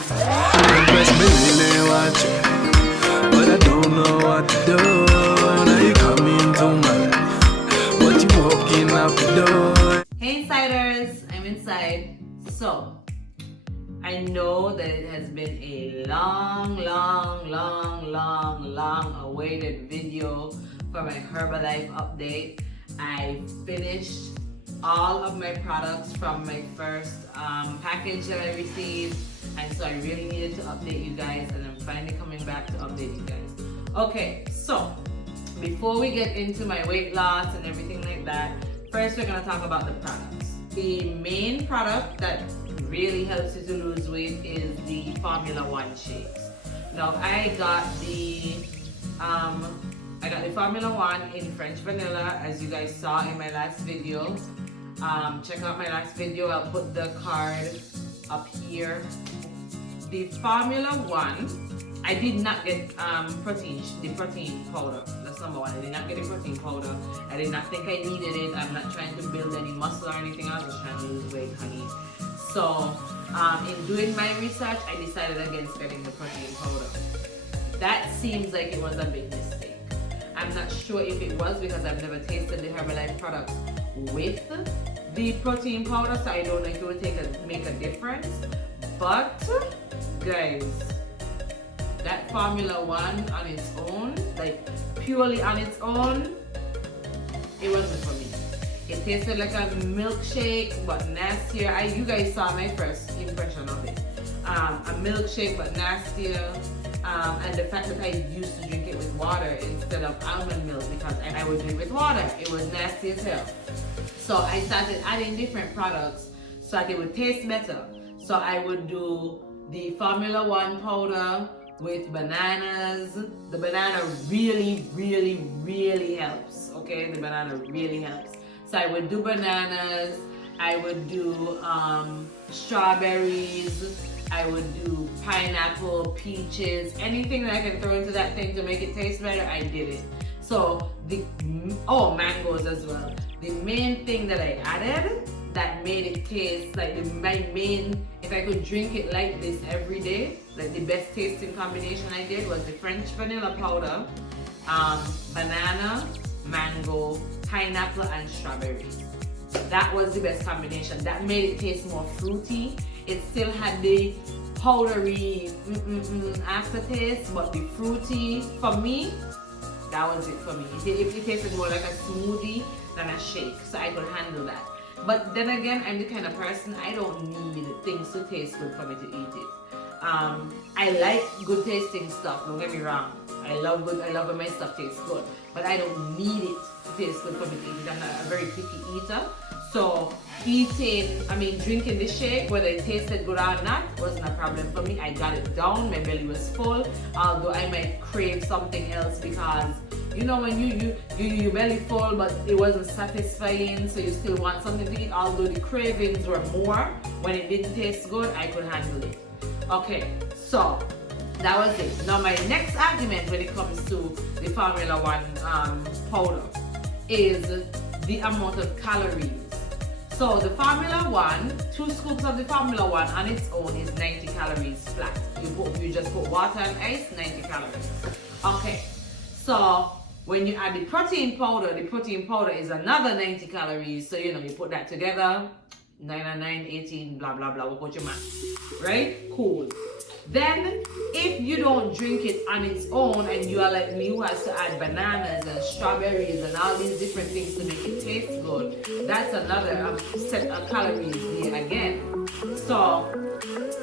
watching. Impress me when they watching. But I don't know what to do. Now you come into my life, but you walking out the door. Hey insiders, I'm inside. So, I know that it has been a long awaited video for my Herbalife update. I finished all of my products from my first package that I received, and so I really needed to update you guys, and I'm finally coming back to update you guys. Okay, so before we get into my weight loss and everything like that, first we're going to talk about the products. The main product that really helps you to lose weight is the Formula 1 shakes. Now I got the Formula 1 in French vanilla, as you guys saw in my last video. Check out my last video, I'll put the card up here. The Formula 1, I did not get the protein powder. That's number one. I did not get the protein powder. I did not think I needed it. I'm not trying to build any muscle or anything. I was just trying to lose weight, honey. So in doing my research, I decided against getting the protein powder. That seems like it was a big mistake. I'm not sure if it was because I've never tasted the Herbalife product with the protein powder, so I don't know if it would make a difference. But guys, that Formula 1 on its own, like purely on its own, it wasn't for me. It tasted like a milkshake, but nastier. You guys saw my first impression of it. A milkshake, but nastier. And the fact that I used to drink it with water instead of almond milk, because I would drink with water. It was nasty as hell. So I started adding different products so that it would taste better. So I would do the Formula 1 powder with bananas. The banana really helps. Okay, the banana really helps. So I would do bananas, I would do strawberries, I would do pineapple, peaches, anything that I can throw into that thing to make it taste better, I did it. So mangoes as well. The main thing that I added that made it taste like if I could drink it like this every day, like the best tasting combination I did was the French vanilla powder, banana, mango, pineapple, and strawberries. That was the best combination. That made it taste more fruity. It still had the powdery aftertaste, but the fruity, for me, that was it for me. It tasted more like a smoothie than a shake, so I could handle that. But then again, I'm the kind of person, I don't need things to taste good for me to eat it. I like good tasting stuff, don't get me wrong. I love when my stuff tastes good, but I don't need it to taste good for me to eat it. I'm not a very picky eater. So drinking the shake, whether it tasted good or not, wasn't a problem for me. I got it down, my belly was full, although I might crave something else because, you know, when you belly full but it wasn't satisfying, so you still want something to eat, although the cravings were more when it didn't taste good, I could handle it. Okay, so that was it. Now my next argument when it comes to the Formula 1 powder is the amount of calories. So the Formula 1, 2 scoops of the Formula 1 on its own is 90 calories flat. You just put water and ice, 90 calories. Okay, so when you add the protein powder is another 90 calories. So you put that together, 9 and 9, 18, blah blah blah, work out your math. Right? Cool. Then, if you don't drink it on its own and you are like me who has to add bananas and strawberries and all these different things to make it taste good, that's another set of calories there again. So,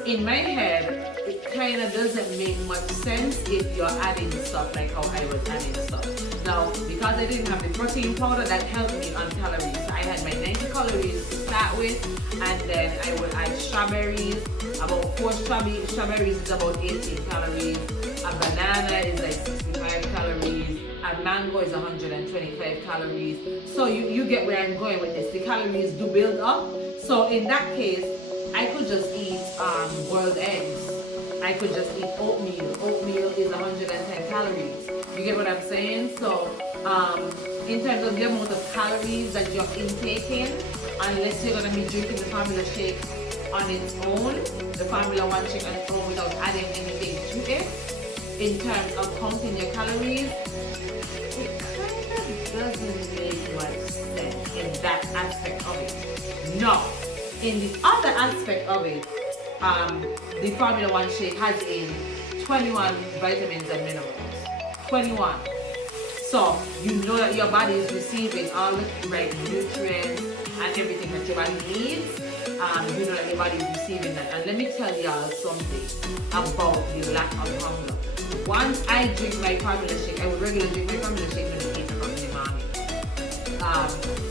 in my head, it kind of doesn't make much sense if you're adding stuff like how I was adding stuff. Now, because I didn't have the protein powder, that helped me on calories. So I had my 90 calories to start with, and then I would add strawberries. About 4 strawberries is about 18 calories. A banana is like 65 calories. A mango is 125 calories. So you get where I'm going with this. The calories do build up. So in that case, I could just eat boiled eggs. I could just eat oatmeal. Oatmeal is 110 calories. You get what I'm saying? So in terms of the amount of calories that you're intaking, unless you're going to be drinking the formula shake on its own, the Formula 1 shake on its own, adding anything to it in terms of counting your calories, it kind of doesn't make much sense in that aspect of it. No, in the other aspect of it, the Formula One shake has in 21 vitamins and minerals. 21. So you know that your body is receiving all the right nutrients and everything that your body needs. You know that your body is receiving that. And let me tell y'all something about the lack of hunger. Once I drink my formula shake, I would regularly drink my formula shake maybe 8 o'clock in the morning.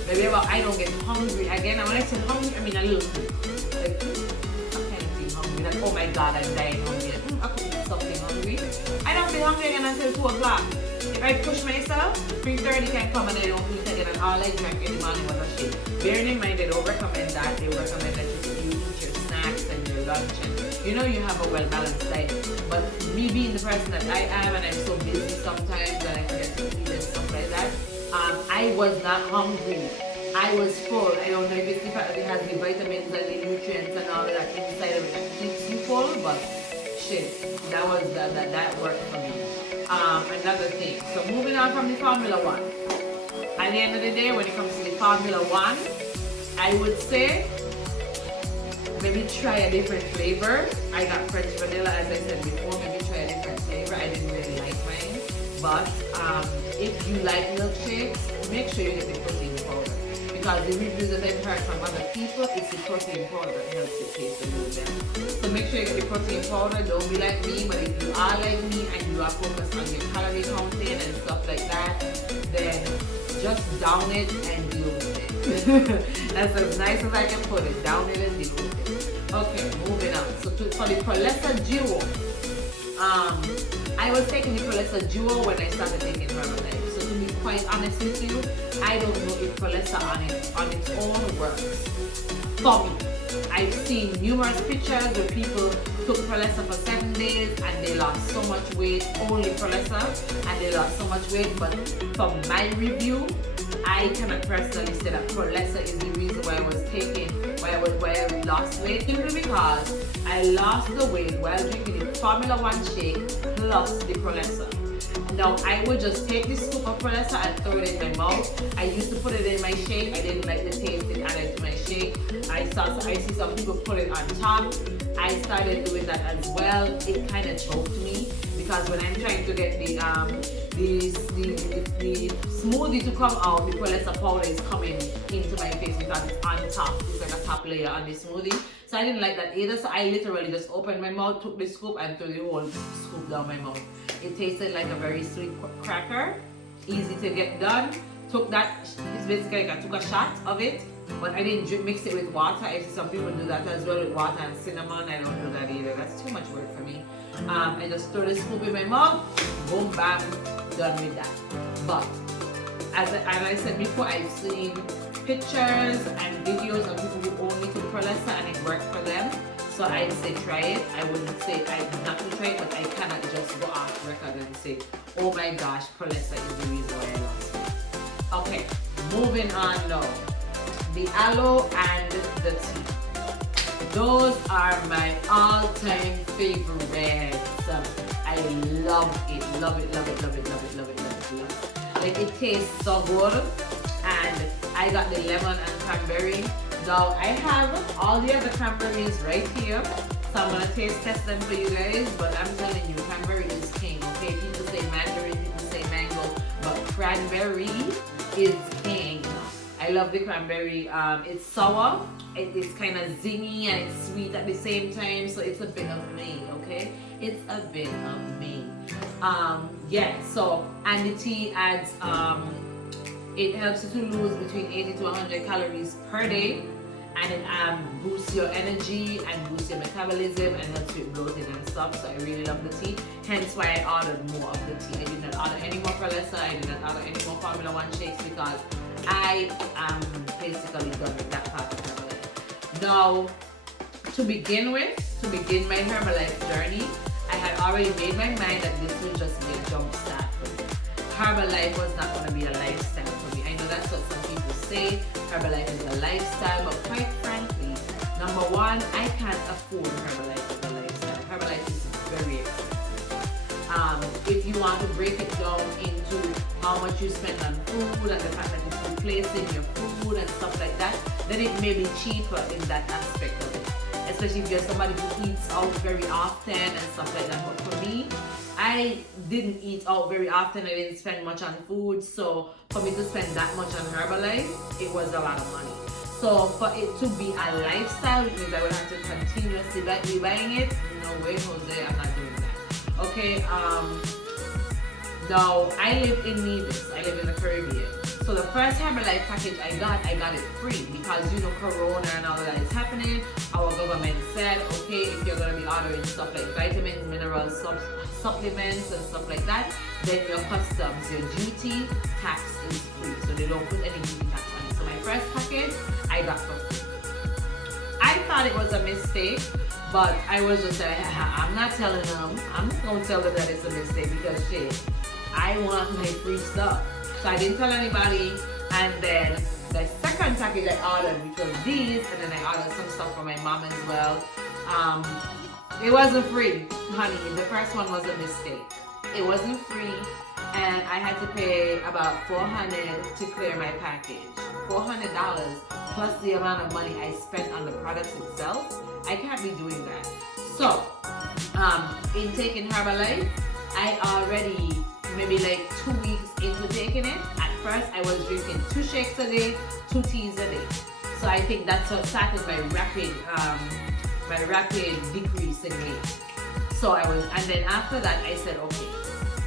Maybe about I don't get hungry again. And when I say hungry, I mean a little bit. Like, I can't feel hungry. Like, oh my God, I'm dying hungry. I could eat something hungry. I don't feel hungry again until 2 o'clock. If I push myself, 3:30 can come and I don't eat again, and all I drank in the morning was a shake. Bearing in mind, they don't recommend that. They recommend that you eat your snacks and your lunch, and you know you have a well-balanced diet. But me being the person that I am, and I'm so busy sometimes that I forget to eat and stuff like that, I was not hungry. I was full. I don't know if it's the fact that it has the vitamins and the nutrients and all of that inside of it that keeps you full, but shit, that worked for me. Another thing. So moving on from the Formula One. At the end of the day, when it comes to the Formula One, I would say maybe try a different flavor. I got French vanilla, as I said before. Maybe try a different flavor. I didn't really like mine. But if you like milkshakes, make sure you get the protein powder. Because the reviews that I've heard from other people, it's the protein powder that helps it taste a little better. So make sure you get the protein powder. Don't be like me, but if you are like me and you are focused on your calorie counting and stuff like that, then just down it and deal with it. That's as nice as I can put it. Down it and deal with it. Okay, moving on. So for the Prolessa Duo, I was taking the Prolessa Duo when I started taking Herbalife. So to be quite honest with you, I don't know if Prolessa on its own works for me. I've seen numerous pictures where people took Prolessa for 7 days and they lost so much weight, only Prolessa, and they lost so much weight. But from my review, I cannot personally say that Prolessa is the reason why I lost weight, simply because I lost the weight while drinking the Formula One shake plus the Prolessa. Now, I would just take this scoop of Prolessa and throw it in my mouth. I used to put it in my shake. I didn't like the taste it added to my shake. I see some people put it on top. I started doing that as well. It kind of choked me because when I'm trying to get the smoothie to come out, the Prolessa powder is coming into my face because it's on top. It's like a top layer on the smoothie. So I didn't like that either. So I literally just opened my mouth, took the scoop, and threw the whole scoop down my mouth. It tasted like a very sweet cracker, easy to get done. Took that, it's basically like I took a shot of it, but I didn't mix it with water. I see some people do that as well with water and cinnamon. I don't do that either. That's too much work for me. I just throw the scoop in my mouth, boom, bam, done with that. But as I said before, I've seen pictures and videos of people who only took Prolessa and it worked for them. So I'd say try it. I wouldn't say I did not to try it, but I cannot just go off record and say, oh my gosh, Prolessa is the reason why I lost it. Okay, moving on now. The aloe and the tea. Those are my all-time favorites. I love it, love it, love it, love it, love it, love it, love it, love it. Like it tastes so good. And I got the lemon and cranberry. Now I have all the other cranberries right here, so I'm gonna test them for you guys. But I'm telling you, cranberry is king. Okay, people say mandarin, people say mango, but cranberry is king. I love the cranberry. It's sour, it's kind of zingy, and it's sweet at the same time. So it's a bit of me. Okay, it's a bit of me. Yeah. So and the tea adds. It helps you to lose between 80 to 100 calories per day, and it boosts your energy and boosts your metabolism and helps you with bloating and stuff. So I really love the tea. Hence why I ordered more of the tea. I did not order any more Prolessa. I did not order any more Formula One shakes because I am basically done with that part of Herbalife. Now, to begin my Herbalife journey, I had already made my mind that this would just be a jump start for me. Herbalife was not going to be a lifestyle for me. I know that's what some people say. Herbalife is a lifestyle, but quite frankly, number one, I can't afford Herbalife as a lifestyle. Herbalife is If you want to break it down into how much you spend on food and the fact that it's replacing your food and stuff like that, then it may be cheaper in that aspect of it. Especially if you're somebody who eats out very often and stuff like that. But for me, I didn't eat out very often. I didn't spend much on food. So for me to spend that much on Herbalife, it was a lot of money. So for it to be a lifestyle, which means I would have to continuously be buying it. No way, Jose, I'm not doing that. Okay, now I live in Nevis. I live in the Caribbean. So the first Herbalife package I got it free because you know Corona and all of that is happening. Our government said, okay, if you're gonna be ordering stuff like vitamins, minerals, supplements and stuff like that, then your customs, your duty tax is free. So they don't put any duty tax on it. So my first package I got for free. I thought it was a mistake, but I was just like, I'm not telling them. I'm not gonna tell them that it's a mistake because shit, I want my free stuff. So I didn't tell anybody, and then the second package I ordered, which was these, and then I ordered some stuff for my mom as well. It wasn't free, honey. The first one was a mistake. It wasn't free, and I had to pay about $400 to clear my package. $400 plus the amount of money I spent on the products itself. I can't be doing that. So, in taking Herbalife, I already maybe like 2 weeks into taking it. At first, I was drinking 2 shakes a day, 2 teas a day. So I think that's what started my rapid decrease in weight. So and then after that, I said, okay,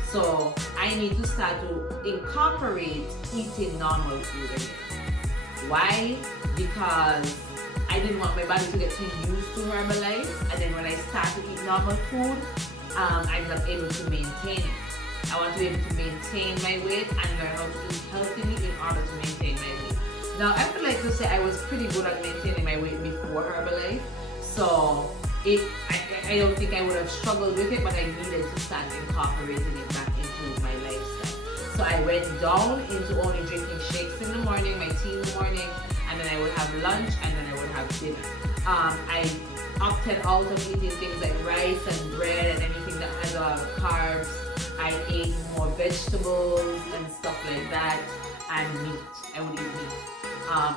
so I need to start to incorporate eating normal food again. Why? Because I didn't want my body to get too used to Herbalife, and then when I start to eat normal food, I'm not able to maintain it. I want to be able to maintain my weight and learn how to eat healthily in order to maintain my weight. Now, I would like to say I was pretty good at maintaining my weight before Herbalife, so I don't think I would have struggled with it, but I needed to start incorporating it back into my lifestyle. So I went down into only drinking shakes in the morning, my tea in the morning, and then I would have lunch, and then I would have dinner. I opted out of eating things like rice and bread and anything that has a lot of carbs. I ate more vegetables and stuff like that, and meat. I would eat meat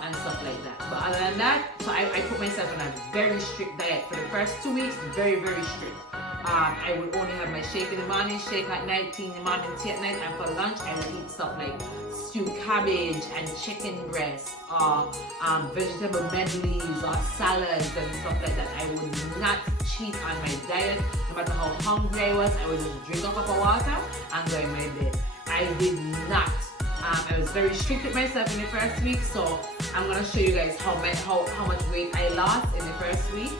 and stuff like that. But other than that, so I put myself on a very strict diet for the first 2 weeks. Very, very strict. I would only have my shake in the morning, shake at night, tea in the morning, tea at night, and for lunch I would eat stuff like stewed cabbage and chicken breast, or vegetable medleys, or salads and stuff like that. I would not cheat on my diet. No matter how hungry I was, I would just drink a cup of water and go in my bed. I did not. I was very strict with myself in the first week, so I'm gonna show you guys how much weight I lost in the first week.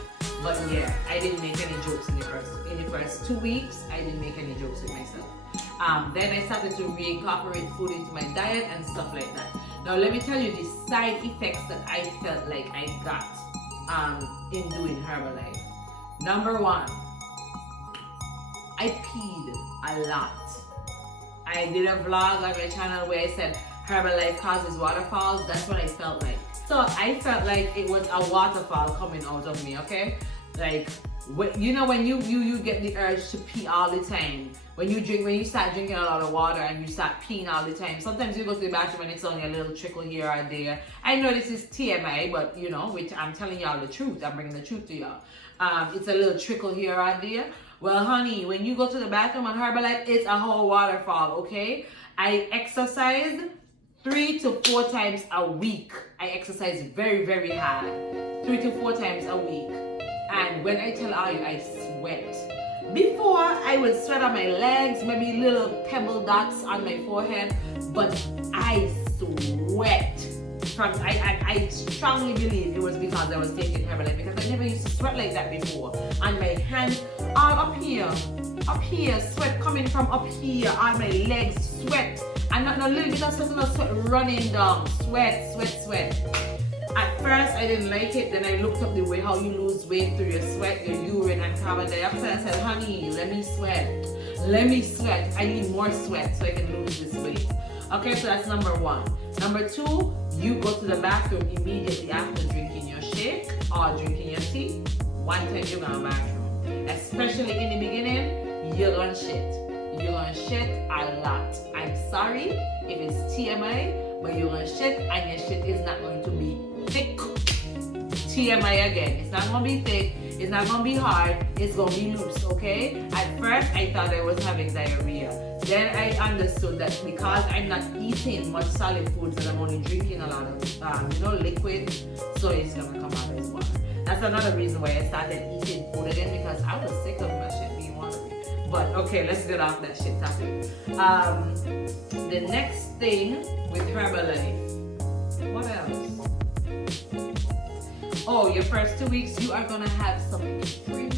But yeah, I didn't make any jokes in the first 2 weeks. I didn't make any jokes with myself. Then I started to reincorporate food into my diet and stuff like that. Now let me tell you the side effects that I felt like I got in doing Herbalife. Number 1, I peed a lot. I did a vlog on my channel where I said Herbalife causes waterfalls. That's what I felt like. So I felt like it was a waterfall coming out of me, okay? Like, you know when you get the urge to pee all the time, when you start drinking a lot of water and you start peeing all the time, sometimes you go to the bathroom and it's only a little trickle here or there. I know this is TMI, but you know, which I'm telling y'all the truth. I'm bringing the truth to y'all. It's a little trickle here or there. Well, honey, when you go to the bathroom on Herbalife, it's a whole waterfall, okay? I exercise 3 to 4 times a week. I exercise very, very hard. 3 to 4 times a week. And when I tell you, I sweat. Before, I would sweat on my legs, maybe little pebble dots on my forehead, but I sweat. I strongly believe it was because I was taking Herbalife, because I never used to sweat like that before. On my hands, all up here, sweat coming from up here, on my legs, sweat. And not a little bit of sweat running down, sweat. At first, I didn't like it. Then I looked up the way how you lose weight through your sweat, your urine, and carbon dioxide. I said, honey, let me sweat. I need more sweat so I can lose this weight. Okay, so that's number 1. Number 2, you go to the bathroom immediately after drinking your shake or drinking your tea. One time you go to the bathroom. Especially in the beginning, you're gonna shit. you're gonna shit a lot. I'm sorry if it's TMI, but you're gonna shit and your shit is not going to be thick. TMI again. It's not gonna be thick, it's not gonna be hard, it's gonna be loose, okay? At first I thought I was having diarrhea. Then I understood that because I'm not eating much solid foods and I'm only drinking a lot of liquid, so it's gonna come out as water. That's another reason why I started eating food again, because I was sick of my shit being watery. But okay, let's get off that shit topic. The next thing with Herbalife, what else? Oh, your first 2 weeks, you are gonna have some extreme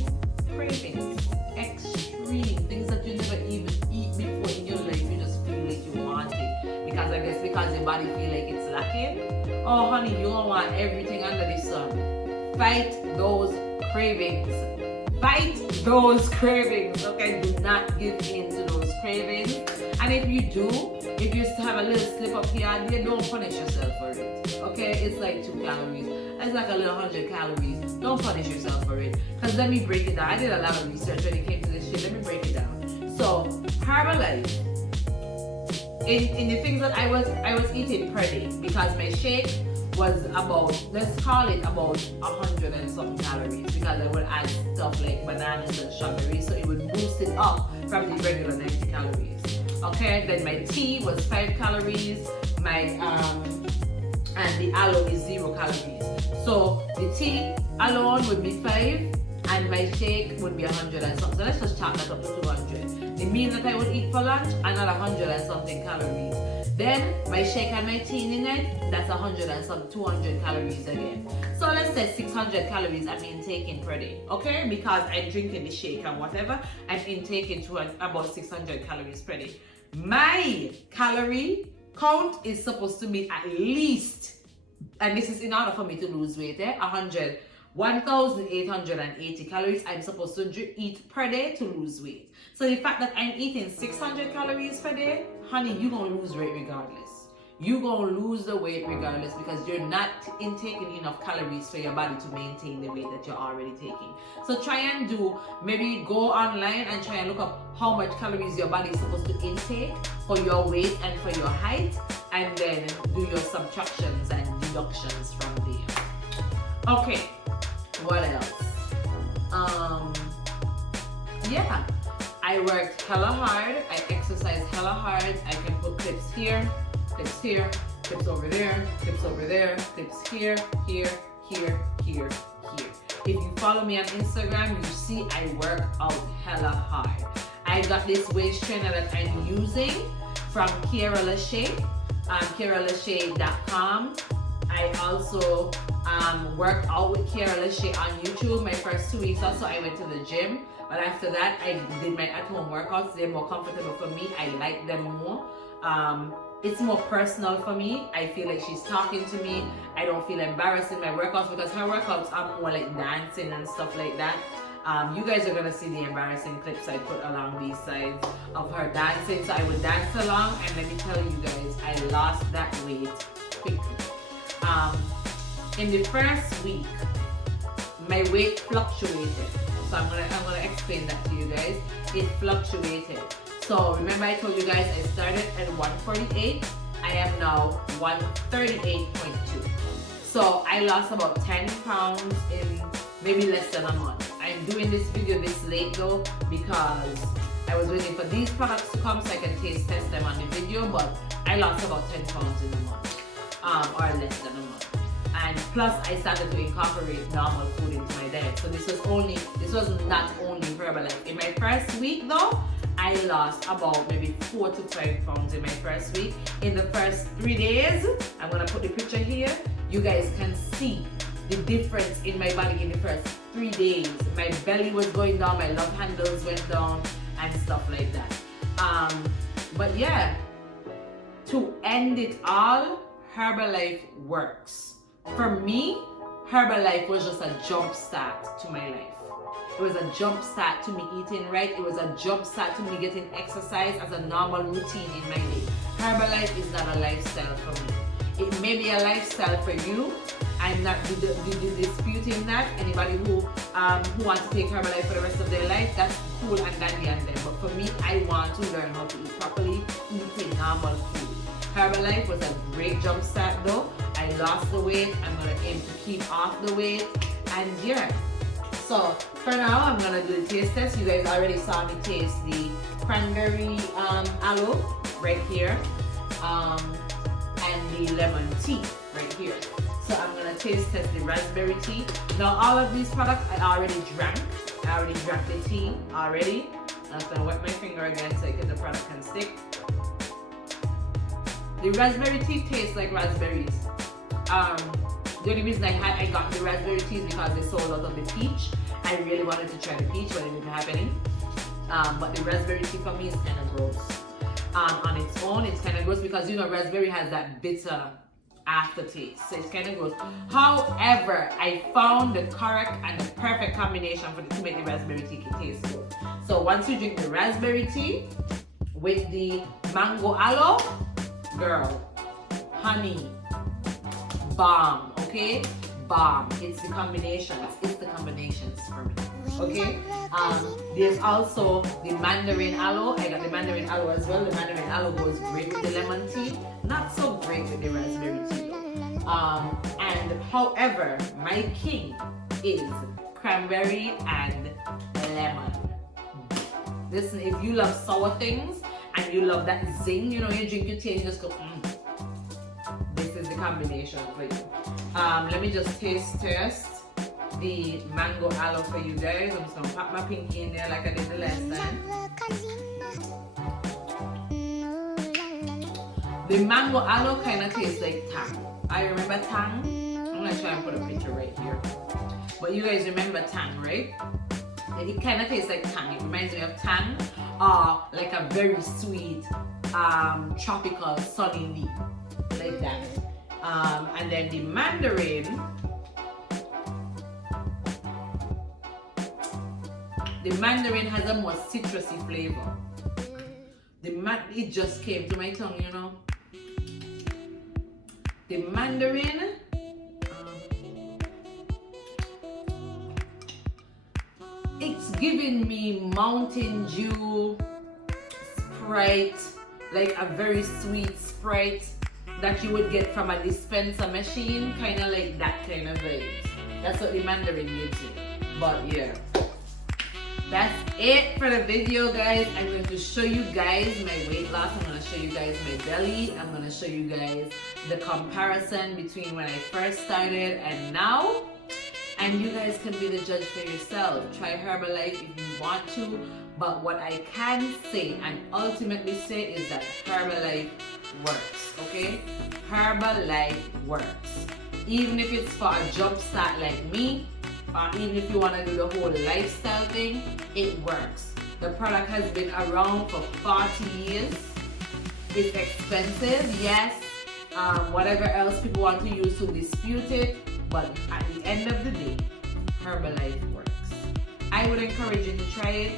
cravings. Extreme things that you never even eat before in your life. You just feel like you want it. Because I guess because your body feel like it's lacking. Oh honey, you don't want everything under the sun. Fight those cravings. Fight those cravings. Okay, do not give in to those cravings. And if you do, if you have a little slip up here and there, don't punish yourself for it. Okay, it's like 2 calories. It's like a little 100 calories. Don't punish yourself for it. Because let me break it down. I did a lot of research when it came to this shit. Let me break it down. So, Herbalife, in the things that I was eating per day, because my shake was about, let's call it about 100 and something calories, because I would add stuff like bananas and strawberries, so it would boost it up from the regular 90 calories. Okay, then my tea was 5 calories, and the aloe is 0 calories. So the tea alone would be 5 and my shake would be 100 and something. So let's just chop that up to 200. The meal that I would eat for lunch, another 100 and something calories. Then my shake and my tea in it, that's 100 and some 200 calories again. So let's say 600 calories I'm intaking per day, okay? Because I'm drinking the shake and whatever, I'm intaking to about 600 calories per day. My calorie count is supposed to be at least, and this is in order for me to lose weight, 1,880 calories I'm supposed to eat per day to lose weight. So the fact that I'm eating 600 calories per day, honey, you're gonna lose weight regardless. You're gonna lose the weight regardless, because you're not intaking enough calories for your body to maintain the weight that you're already taking. So try and maybe go online and try and look up how much calories your body is supposed to intake for your weight and for your height, and then do your subtractions and deductions from there. Okay, what else? Yeah, I worked hella hard, I exercised hella hard. I can put clips here, clips over there, clips over there, clips here, here, here, here, here. If you follow me on Instagram, you see I work out hella hard. I got this waist trainer that I'm using from Kiara Lachey, KiaraLachey.com. I also worked out with Kiara Lachey on YouTube. My first 2 weeks also I went to the gym, but after that I did my at-home workouts. They're more comfortable for me. I like them more. It's more personal for me. I feel like she's talking to me. I don't feel embarrassed in my workouts, because her workouts are more like dancing and stuff like that. You guys are gonna see the embarrassing clips I put along these sides of her dancing. So I would dance along, and let me tell you guys, I lost that weight quickly. In the first week, my weight fluctuated. So I'm gonna explain that to you guys. It fluctuated. So remember I told you guys I started at 148. I am now 138.2. So I lost about 10 pounds in maybe less than a month. I'm doing this video this late though, because I was waiting for these products to come so I can taste test them on the video, but I lost about 10 pounds in a month, or less than a month. And plus I started to incorporate normal food into my diet. So this was not only Herbalife. In my first week though, I lost about maybe 4 to 5 pounds in my first week. In the first 3 days, I'm gonna put the picture here. You guys can see the difference in my body in the first 3 days. My belly was going down, my love handles went down, and stuff like that. But yeah, to end it all, Herbalife works. For me, Herbalife was just a jump start to my life. It was a jump start to me eating right. It was a jump start to me getting exercise as a normal routine in my day. Herbalife is not a lifestyle for me. It may be a lifestyle for you. I'm not disputing that. Anybody who wants to take Herbalife for the rest of their life, that's cool and dandy and them. But for me, me, I want to learn how to eat properly, eating normal food. Herbalife was a great jump start though. I lost the weight. I'm gonna aim to keep off the weight. And yeah. So for now, I'm gonna do the taste test. You guys already saw me taste the cranberry aloe right here, and the lemon tea right here. So I'm gonna taste test the raspberry tea. Now all of these products I already drank. I already drank the tea already. I'm just gonna wet my finger again so the product can stick. The raspberry tea tastes like raspberries. The only reason I got the raspberry tea is because they sold out of the peach. I really wanted to try the peach, but I didn't have any. But the raspberry tea for me is kind of gross. On its own, it's kind of gross because you know raspberry has that bitter aftertaste, so it's kind of gross. However, I found the correct and the perfect combination to make the raspberry tea taste good. So once you drink the raspberry tea with the mango aloe, girl, honey, bomb, okay? Bomb. It's the combinations. It's the combinations for me. Okay? There's also the mandarin aloe. I got the mandarin aloe as well. The mandarin aloe goes great with the lemon tea. Not so great with the raspberry tea though. And however, my king is cranberry and lemon. Listen, if you love sour things and you love that zing, you know, you drink your tea and you just go, this is the combination for you. Let me just taste test the mango aloe for you guys. I'm just gonna pop my pinky in there like I did the last time. The mango aloe kind of tastes like tang. I remember tang. I'm gonna try and put a picture right here. But you guys remember tang, right? It kind of tastes like tang. It reminds me of tang, or like a very sweet tropical sunny leaf, like that. And then the mandarin, has a more citrusy flavor. It just came to my tongue, you know. The mandarin, it's giving me Mountain Dew, Sprite, like a very sweet Sprite that you would get from a dispenser machine, kind of like that kind of vibes. That's what the mandarin gives me. But yeah, that's it for the video, guys. I'm going to show you guys my weight loss. I'm going to show you guys my belly. I'm going to show you guys the comparison between when I first started and now. And you guys can be the judge for yourself. Try Herbalife if you want to. But what I can say and ultimately say is that Herbalife works, okay? Herbalife works. Even if it's for a jump start like me, or even if you want to do the whole lifestyle thing, it works. The product has been around for 40 years. It's expensive, yes. Whatever else people want to use to dispute it, but at the end of the day, Herbalife works. I would encourage you to try it.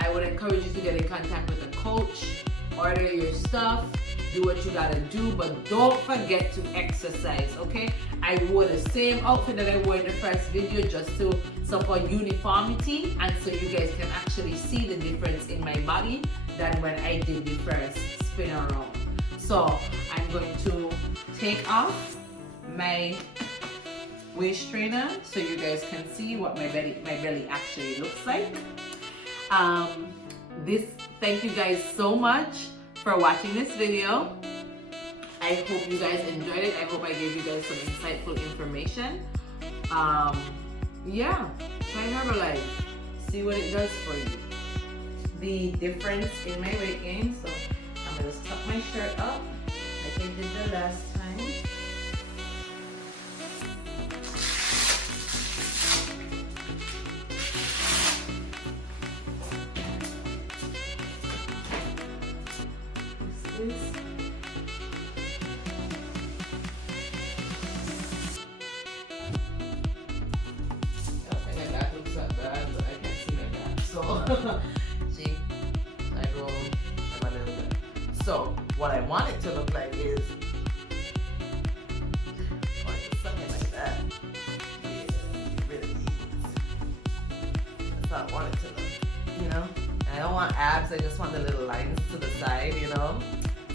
I would encourage you to get in contact with a coach, order your stuff, do what you gotta do, but don't forget to exercise, okay? I wore the same outfit that I wore in the first video just so for uniformity, and so you guys can actually see the difference in my body than when I did the first spin around. So I'm going to take off my waist trainer so you guys can see what my belly actually looks like. Thank you guys so much for watching this video. I hope you guys enjoyed it. I hope I gave you guys some insightful information. Yeah, try Herbalife. See what it does for you. The difference in my weight gain. So I'm gonna just tuck my shirt up like I did the last time. See, I roll a little bit. So what I want it to look like is something like that. Yeah, get rid of these. That's how I want it to look, you know? And I don't want abs, I just want the little lines to the side, you know?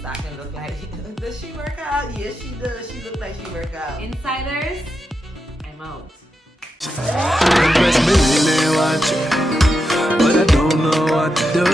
So I can look like, does she work out? Yes, she does. She looks like she work out. Insiders, I'm out. Impress millionaire watch, but I don't know what to do.